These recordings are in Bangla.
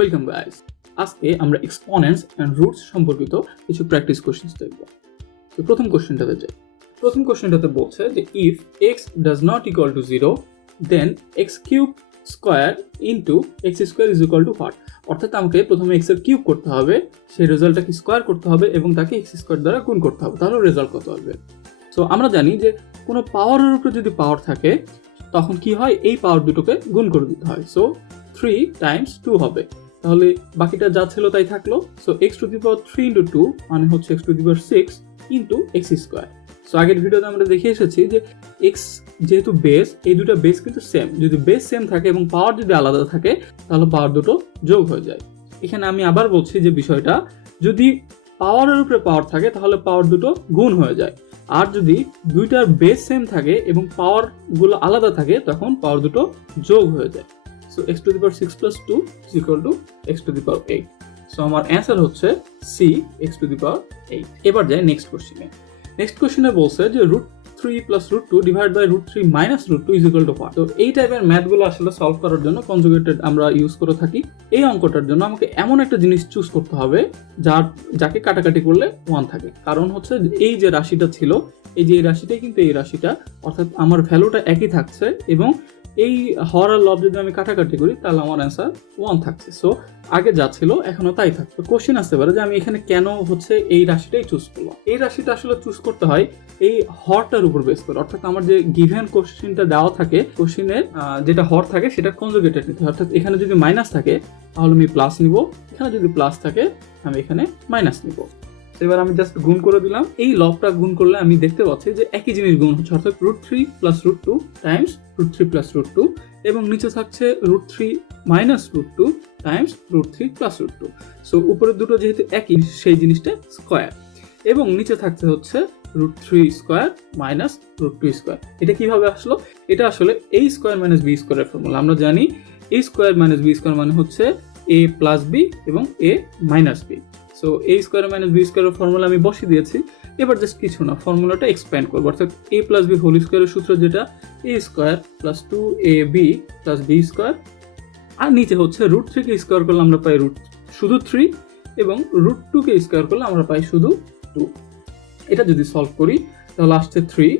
Welcome guys. আজকে আমরা এক্সপোনেন্টস এন্ড রুটস সম্পর্কিত কিছু প্র্যাকটিস কোশ্চেনস দেখব। তো প্রথম কোশ্চেনটাতে যাই। প্রথম কোশ্চেনটাতে বলছে যে if x does not equal to 0 then x cube square into x square is equal to what. অর্থাৎ আমাকে প্রথমে x এর কিউব করতে হবে, সেই রেজাল্টটাকে স্কয়ার করতে হবে এবং তাকে x স্কয়ার দ্বারা গুণ করতে হবে, তাহলে রেজাল্ট কত আসবে। সো আমরা জানি যে কোনো পাওয়ারের উপরে যদি পাওয়ার থাকে তখন কি হয়, এই পাওয়ার দুটোকে গুণ করে দিতে হয়। সো 3 টাইমস 2 হবে, তাহলে বাকিটা যা ছিল তাই থাকলো। So x two the power 3 into 2 মানে হচ্ছে x two the power 6 into x square. So আগের ভিডিওতে আমরা দেখে এসেছি যে x যেহেতু বেস, এই দুটো বেস কিন্তু সেম, যদি বেস সেম থাকে এবং পাওয়ার যদি আলাদা থাকে তাহলে পাওয়ার দুটো যোগ হয়ে যায়। এখানে আমি আবার বলছি যে বিষয়টা, যদি পাওয়ারের উপরে পাওয়ার থাকে তাহলে পাওয়ার দুটো গুণ হয়ে যায়, আর যদি দুইটার বেস সেম থাকে এবং পাওয়ারগুলো আলাদা থাকে তখন পাওয়ার দুটো যোগ হয়ে যায়। So x two the power 6 plus 2 is equal two x two the power 8। So আমার অ্যান্সার হচ্ছে সি, x টু দি পাওয়ার 8। এবার যাই নেক্সট কোশ্চেনে। নেক্সট কোশ্চেনে বলছে যে √3 plus √2 divide by √3 minus √2 is equal to what. তো এই টাইপের ম্যাথগুলো আসলে সলভ করার জন্য কনজুগেটেড আমরা ইউজ করে থাকি। এই অঙ্কটার জন্য আমাকে এমন একটা জিনিস চুজ করতে হবে যাকে কাটাকাটি করলে 1 থাকে। কারণ হচ্ছে এই যে রাশিটা ছিল, এই যে এই রাশিটাই কিন্তু এই রাশিটা, অর্থাৎ আমার ভ্যালুটা একই থাকছে এবং এই হর আর লব যদি আমি কাটাকাটি করি তাহলে আমার অ্যান্সার 1 থাকছে। সো আগে যা ছিল এখনো তাই থাকবে। কোশ্চেন আসতে পারে যে আমি এখানে কেন হচ্ছে এই রাশিটাই চুজ করলাম। এই রাশিটা আসলে চুজ করতে হয় এই হরটার উপর বেস করে, অর্থাৎ আমার যে গিভেন কোশ্চেনটা দেওয়া থাকে, কোশ্চেনের যেটা হর থাকে সেটা কনজুগেটেড নিতে হয়। অর্থাৎ এখানে যদি মাইনাস থাকে তাহলে আমি প্লাস নিব, এখানে যদি প্লাস থাকে আমি এখানে মাইনাস নিব। এবার আমি জাস্ট গুণ করে দিলাম। এই লবটা গুণ করলে আমি দেখতে পাচ্ছি যে একই জিনিস গুণ হচ্ছে, অর্থাৎ √3 প্লাস √2 টাইমস √3 প্লাস √2, এবং নিচে থাকছে √3 মাইনাস √2 টাইমস √3 প্লাস √2। সো উপরের দুটো যেহেতু একই, সেই জিনিসটা স্কোয়ার, এবং নিচে থাকছে হচ্ছে √3 স্কোয়ার মাইনাস √2 স্কোয়ার। এটা কিভাবে আসলো? এটা আসলে a স্কোয়ার মাইনাস b স্কোয়ারের ফর্মুলা। আমরা জানি a square minus b square মানে হচ্ছে a প্লাস b এবং a minus b। So a square minus b স্কোয়ারের ফর্মুলা আমি বসিয়ে দিয়েছি। এবার জাস্ট কিছু না, ফর্মুলাটা এক্সপ্যান্ড করবো, অর্থাৎ a প্লাস b হোল স্কোয়ারের সূত্র যেটা a square plus 2ab plus b square, আর নিচে হচ্ছে √3 কে স্কোয়ার করলে আমরা পাই শুধু 3, এবং √2 কে স্কোয়ার করলে আমরা পাই শুধু 2। এটা যদি সলভ করি তাহলে আসছে 3,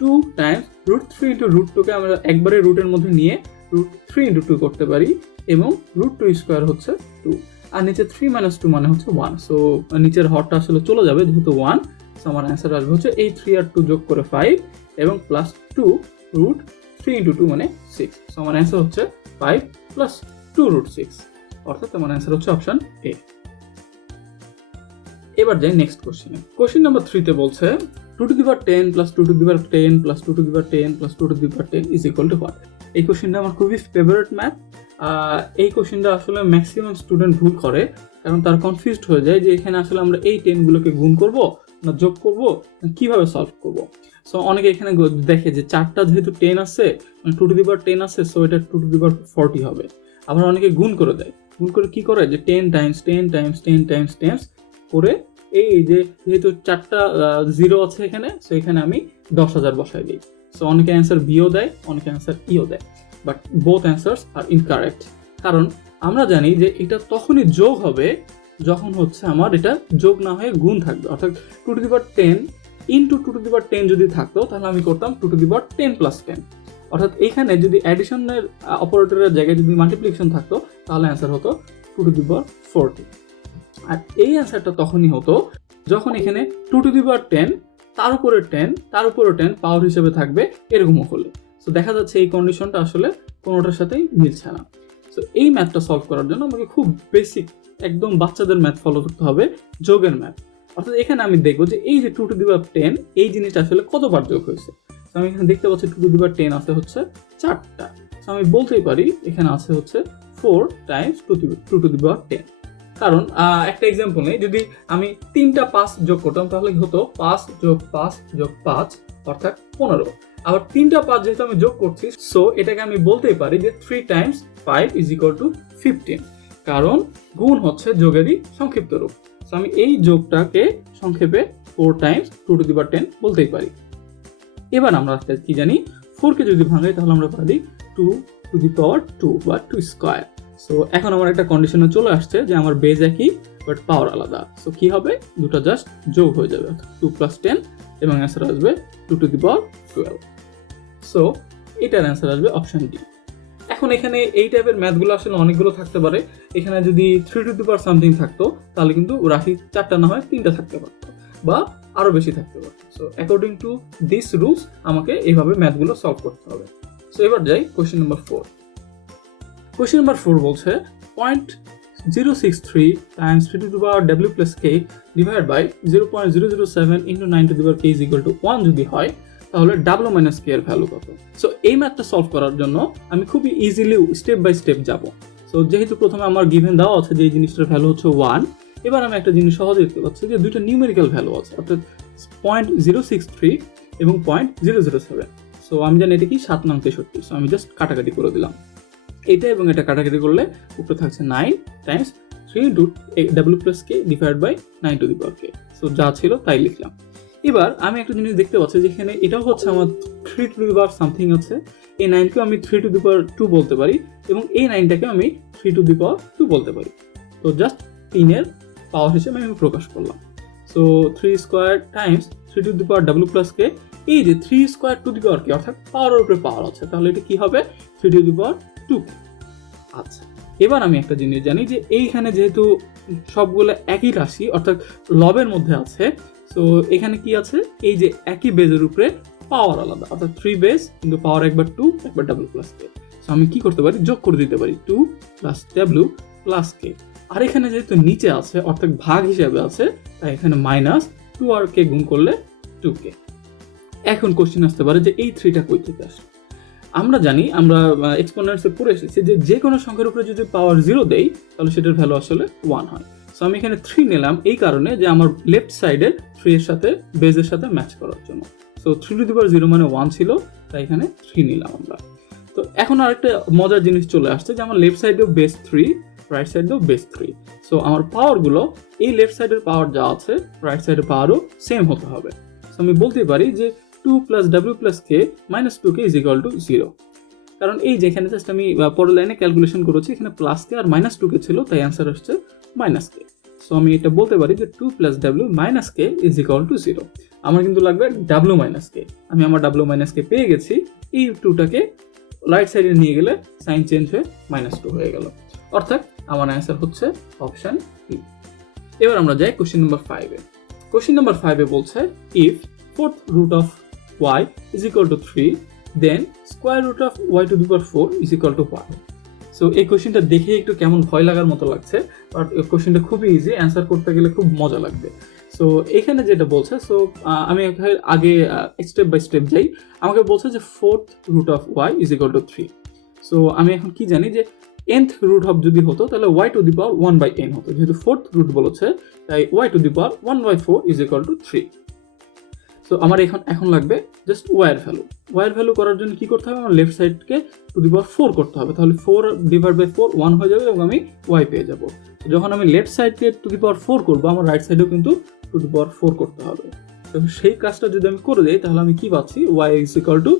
2 টাইমস √3 ইন্টু √2 কে আমরা একবারে রুটের মধ্যে নিয়ে √3 ইন্টু 2 করতে পারি, এবং √2 স্কোয়ার হচ্ছে 2, আর নিচে 3 মাইনাস 2 মানে হচ্ছে 1। সো নিচের হরটা আসলে চলে যাবে যেহেতু 1। সো আমার অ্যান্সার আসবে হচ্ছে এই 3 আর 2 যোগ করে 5 এবং প্লাস 2 √3 ইন্টু 2 মানে 6। সো আমার অ্যান্সার হচ্ছে 5 প্লাস 2 √6, অর্থাৎ আমার অ্যান্সার হচ্ছে অপশন এ। এবার যাই নেক্সট কোশ্চেনে। কোশ্চেন নাম্বার 3 তে বলছে 2 to the power 10 plus 2 to the power 10 plus 2 to the power 10 plus 2 to the power 10 is equal to what. এই কোশ্চেনটা আমার খুবই ফেভারিট ম্যাথ। এই কোশ্চেনটা আসলে ম্যাক্সিমাম স্টুডেন্ট ভুল করে, কারণ তার কনফিউজড হয়ে যায় যে এখানে আসলে আমরা এই 10গুলোকে গুণ করব না যোগ করব, কিভাবে সলভ করব। সো অনেকে এখানে দেখে যে 4টা যেহেতু 10 আছে, মানে 2 টু দি পাওয়ার 10 আছে, সো এটা 2 টু দি পাওয়ার 40 হবে। আবার অনেকে গুণ করে দেয়, গুণ করে কি করে যে 10 টাইমস 10 টাইমস 10 টাইমস 10 করে এই যে যেহেতু 4টা 0 আছে এখানে, সো এখানে আমি 10,000 বসাই দিই। সো অনেকে অ্যান্সার বিও দেয়, অনেকে অ্যান্সার ইও দেয়, but both answers are incorrect. কারণ আমরা জানি যে এটা তখনই যোগ হবে যখন হচ্ছে আমার এটা যোগ না হয়ে গুণ থাকবে, অর্থাৎ 2 to the power 10 into 2 to the power 10 যদি থাকতো তাহলে আমি করতাম 2 টু দি পাওয়ার 10 প্লাস 10, অর্থাৎ এইখানে যদি অ্যাডিশনের অপারেটরের জায়গায় যদি মাল্টিপ্লিকেশন থাকতো তাহলে অ্যান্সার হতো 2 টু দি পাওয়ার 40। আর এই অ্যান্সারটা তখনই হতো যখন এখানে 2 টু দি পাওয়ার 10 তার উপরে 10 তার উপরে 10 পাওয়ার হিসেবে থাকবে, এরকমও হলে। সো দেখা যাচ্ছে এই কন্ডিশনটা আসলে কোনোটার সাথেই মিলছে না। সো এই ম্যাথটা সলভ করার জন্য আমাকে খুব বেসিক একদম বাচ্চাদের ম্যাথ ফলো করতে হবে, যোগের ম্যাথ। অর্থাৎ এখানে আমি দেখবো যে এই যে 2 টু দি পাওয়ার 10 এই জিনিসটা আসলে কতবার যোগ হয়েছে। তো আমি এখানে দেখতে পাচ্ছি 2 টু দি পাওয়ার 10 আছে হচ্ছে 4টা। সো আমি বলতেই পারি এখানে আছে হচ্ছে 4 টাইমস 2 টু দি পাওয়ার 10। কারণ একটা এক্সাম্পল নেই, যদি আমি 3টা 5 যোগ করতাম তাহলে হতো 5 যোগ 5 যোগ 5 অর্থাৎ 15। আবার 3টা 5 যেহেতু আমি যোগ করছি, সো এটাকে আমি বলতেই পারি যে 3 টাইমস 5 ইজ ইকুয়াল টু 15, কারণ গুণ হচ্ছে যোগেরই সংক্ষিপ্ত রূপ। সো আমি এই যোগটাকে সংক্ষেপে 4 টাইমস 2 টু দি পাওয়ার 10 বলতেই পারি। এবার আমরা কি জানি, 4 কে যদি ভাঙাই তাহলে আমরা পারি 2 টু দি পাওয়ার 2 বা 2 স্কয়ার। সো এখন আমার একটা কন্ডিশনে চলে আসছে যে আমার বেজ একই বাট পাওয়ার আলাদা। সো কি হবে, দুটো জাস্ট যোগ হয়ে যাবে, 2 + 10 এবং অ্যান্সার আসবে 2 to the power 12। সো এটার অ্যান্সার আসবে অপশন ডি। এখন এখানে এই টাইপের ম্যাথগুলো আসলে অনেকগুলো থাকতে পারে। এখানে যদি 3 to the power সামথিং থাকতো তাহলে কিন্তু রাশি 4টা না হয় 3টা থাকতে পারতো বা আরও বেশি থাকতে পারতো। So according to this rules আমাকে এইভাবে ম্যাথগুলো সলভ করতে হবে। সো এবার যাই কোয়েশ্চেন নাম্বার 4। কোয়েশ্চেন নাম্বার 4 বলছে 0.063 times 3 to the power w plus k divided by 0.007 into 9 to the power k is equal to 1 যদি হয় তাহলে w minus k এর ভ্যালু কত। সো এই ম্যাথটা সলভ করার জন্য আমি খুবই ইজিলি স্টেপ বাই স্টেপ যাব। সো যেহেতু প্রথমে আমার গিভেন দেওয়া আছে যে এই জিনিসটার ভ্যালু হচ্ছে 1, এবার আমি একটা জিনিস সহজে দেখতে পাচ্ছি যে দুইটা নিউমেরিক্যাল ভ্যালু আছে, অর্থাৎ 0.063 এবং 0.007। সো আমি জানি এটা কি 7 নং 63। সো আমি জাস্ট কাটাকাটি করে দিলাম, এটা এবং এটা কাটাকাটি করলে উপরে থাকছে 9 Times 3 into w plus k divided by 9 to the power k। So যা ছিল তাই লিখলাম। এবার আমি একটা জিনিস দেখতে পাচ্ছি যেখানে এটাও হচ্ছে আমার 3 to the power সামথিং আছে, এই 9কেও আমি 3 to the power 2 বলতে পারি এবং এই 9টাকে আমি 3 to the power 2 বলতে পারি। তো জাস্ট 3 এর পাওয়ার হিসেবে আমি প্রকাশ করলাম। So 3 square Times 3 to the power w plus k, এই যে 3 স্কোয়ার টু দি পাওয়ার কি, অর্থাৎ পাওয়ারের উপরে পাওয়ার আছে, তাহলে এটা কি হবে 3 to the power 2। আচ্ছা, এবার আমি একটা জিনিস জানি যে এইখানে যেহেতু সবগুলো একই রাশি অর্থাৎ লবের মধ্যে আছে, সো এখানে কি আছে, এই যে একই বেজের উপরে পাওয়ার আলাদা, অর্থাৎ 3 বেজ কিন্তু পাওয়ার একবার 2 একবার w plus k। সো আমি কি করতে পারি, যোগ করে দিতে পারি 2 + w plus k। আর এখানে যেহেতু নিচে আছে অর্থাৎ ভাগ হিসাবে আছে, তাই এখানে মাইনাস 2 আর k গুণ করলে 2k। এখন কোশ্চেন আসতে পারে যে এই 3টা কই থেকে আসে। আমরা জানি, আমরা এক্সপোনেন্টসে পড়ে এসেছি যে কোনো সংখ্যার উপরে যদি পাওয়ার 0 দেই তাহলে সেটার ভ্যালু আসলে 1 হয়। সো আমি এখানে 3 নিলাম এই কারণে যে আমার লেফট সাইডে 3 এর সাথে বেজের সাথে ম্যাচ করার জন্য। সো 3 to the power 0 মানে 1 ছিল, তাই এখানে 3 নিলাম আমরা। তো এখন আরেকটা মজার জিনিস চলে আসছে যে আমার লেফট সাইডেও বেস 3, রাইট সাইডেও বেস 3। সো আমার পাওয়ারগুলো এই লেফট সাইডের পাওয়ার যা আছে রাইট সাইডের পাওয়ারও সেম হতে হবে। সো আমি বলতে পারি যে 2 + w plus k minus 2k is equal to 0। কারণ এই যেখানে জাস্ট আমি পরের লাইনে ক্যালকুলেশন করেছি, এখানে প্লাস কে আর মাইনাস 2k ছিল, তাই অ্যান্সার হচ্ছে মাইনাস কে। সো আমি এটা বলতে পারি যে 2 + w minus k is equal to 0। আমার কিন্তু লাগবে w minus k। আমি আমার w minus k পেয়ে গেছি, এই 2টাকে রাইট সাইডে নিয়ে গেলে সাইন চেঞ্জ হয়ে -2 হয়ে গেল, অর্থাৎ আমার অ্যান্সার হচ্ছে অপশন বি। এবার আমরা যাই কোশ্চেন নাম্বার 5-এ। কোশ্চেন নাম্বার 5-এ বলছে if 4th root of y is equal to 3 then square root of y to the power 4 is equal to 1। So এই কোশ্চেনটা দেখে একটু কেমন ভয় লাগার মতো লাগছে, বাট এই কোশ্চেনটা খুবই ইজি, অ্যান্সার করতে গেলে খুব মজা লাগবে। সো এখানে যেটা বলছে, সো আমি আগে স্টেপ বাই স্টেপ যাই। আমাকে বলছে যে 4th root of y is equal to 3। So আমি এখন কি জানি যে nth root of যদি হতো তাহলে y to the power 1/n হতো, যেহেতু 4th root বলেছে তাই y to the power 1/4 is equal to 3। So আমার এখন লাগবে জাস্ট y এর ভ্যালু করার জন্য কি করতে হবে, আমার লেফট সাইডকে টু দি পাওয়ার 4 করতে হবে, তাহলে 4 / 4 1 হয়ে যাবে এবং আমি y পেয়ে যাব। যখন আমি লেফট সাইডকে টু দি পাওয়ার 4 করবো, আমার রাইট সাইডেও কিন্তু টু দি পাওয়ার 4 করতে হবে। তো সেই কাজটা যদি আমি করে দিই তাহলে আমি কি পাচ্ছি, y is equal to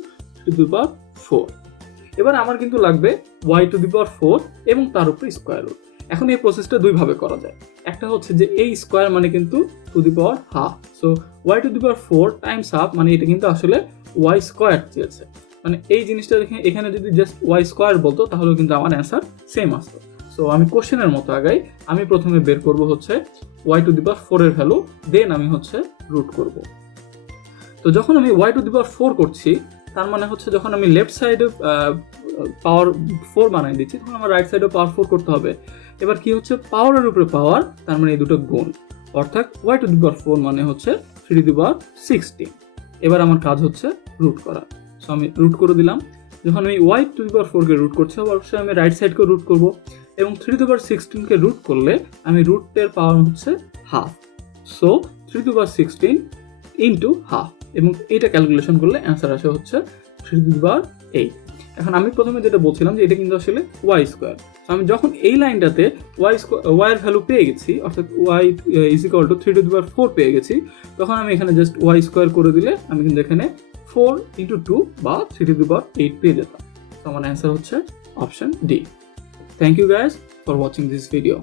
2 to the power 4। এবার আমার কিন্তু লাগবে y to the power 4 এবং তার উপরে স্কোয়ার রুট। এখন এই প্রসেসটা দুইভাবে করা যায়। একটা হচ্ছে যে এই স্কোয়ার মানে কিন্তু two the power half, so y to the power 4 Times half মানে এটা কিন্তু আসলে y স্কোয়ার চেয়েছে, মানে এই জিনিসটা দেখে এখানে যদি জাস্ট y স্কোয়ার বলতো তাহলে কিন্তু আমার অ্যান্সার সেম আসতো। সো আমি কোশ্চেনের মতো আগাই, আমি প্রথমে বের করব হচ্ছে y to the power 4 এর ভ্যালু, দেন আমি হচ্ছে রুট করব। তো যখন আমি y to the power 4 করছি তার মানে হচ্ছে যখন আমি লেফট সাইডে পাওয়ার 4 বানাই দিচ্ছি তখন আমার রাইট সাইডে পাওয়ার 4 করতে হবে। এবার কি হচ্ছে, পাওয়ারের উপরে পাওয়ার, তার মানে এই দুটো গুণ, অর্থাৎ y to the power 4 মানে হচ্ছে 3 to the power 16। এবার আমার কাজ হচ্ছে রুট করা। সো আমি রুট করে দিলাম। যখন আমি y to the power 4 কে রুট করছি অবশ্যই আমি রাইট সাইডকে রুট করব এবং 3 to the power 16 কে রুট করলে আমি রুটের পাওয়ার হচ্ছে half. So 3 to the power 16 into half, এবং এটা ক্যালকুলেশন করলে অ্যান্সার আসে হচ্ছে 3 to the power 8। এখন আমি প্রথমে যেটা বলছিলাম যে এটা কিন্তু আসলে y স্কোয়ার। আমি যখন এই লাইনটাতে y এর ভ্যালু পেয়ে গেছি, অর্থাৎ y is equal to 3 to the power 4 পেয়ে গেছি, তখন আমি এখানে জাস্ট y স্কোয়ার করে দিলে আমি কিন্তু এখানে 4 × 2 বা 3 to the power 8 পেয়ে যেতাম। তো আমার অ্যান্সার হচ্ছে option D. Thank you guys for watching this video.